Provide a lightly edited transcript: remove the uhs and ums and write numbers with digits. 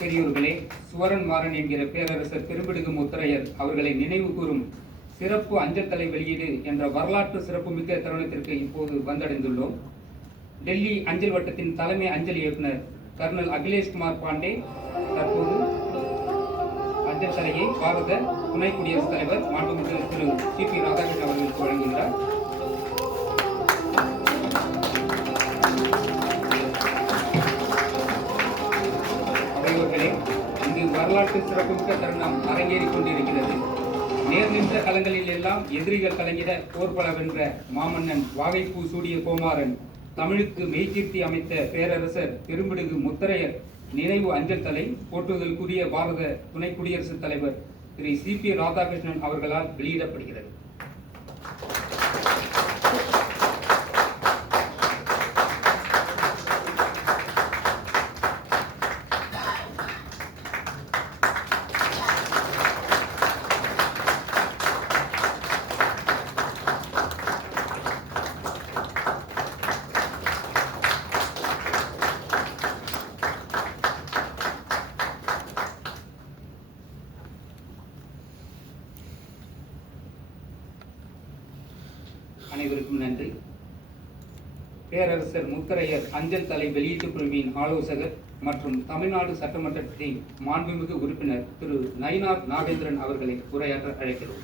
பெரியோர்களே, சுவரன் மாறன் என்கிற பேரரசர் பெரும்பிடுகு முத்தரையர் அவர்களை நினைவு கூறும் சிறப்பு அஞ்சல் தலை வெளியீடு என்ற வரலாற்று சிறப்புமிக்க தருணத்திற்கு இப்போது வந்தடைந்துள்ளோம். டெல்லி அஞ்சல் வட்டத்தின் தலைமை அஞ்சல் இயக்குனர் கர்னல் அகிலேஷ்குமார் பாண்டே தற்போது அஞ்சல் தலையை பாரத துணை குடியரசுத் தலைவர் மாண்புமிகு திரு சி.பி. ராதாகிருஷ்ணன் அவர்களுக்கு வழங்குகிறார். இங்கு வரலாற்று சிறப்புமிக்க தருணம் அரங்கேறிக் கொண்டிருக்கிறது. நேர் நின்ற களங்களில் எல்லாம் எதிரிகள் கலங்கிட போர்பல வென்ற மாமன்னன் வாகைப்பூ சூடிய கோமாரன், தமிழுக்கு மெய்கீர்த்தி அமைத்த பேரரசர் பெரும்பிடுகு முத்தரையர் நினைவு அஞ்சல் தலை போற்றுதலுக்குரிய பாரத துணை குடியரசுத் தலைவர் திரு சி.பி. ராதாகிருஷ்ணன் அவர்களால் வெளியிடப்படுகிறது. அனைவருக்கும் நன்றி. பேரரசர் முத்தரையர் அஞ்சல் தலை வெளியீட்டு குழுவின் ஆலோசகர் மற்றும் தமிழ்நாடு சட்டமன்றத்தின் மாண்புமிகு உறுப்பினர் திரு நயினார் நாகேந்திரன் அவர்களை உரையாற்ற அழைக்கிறோம்.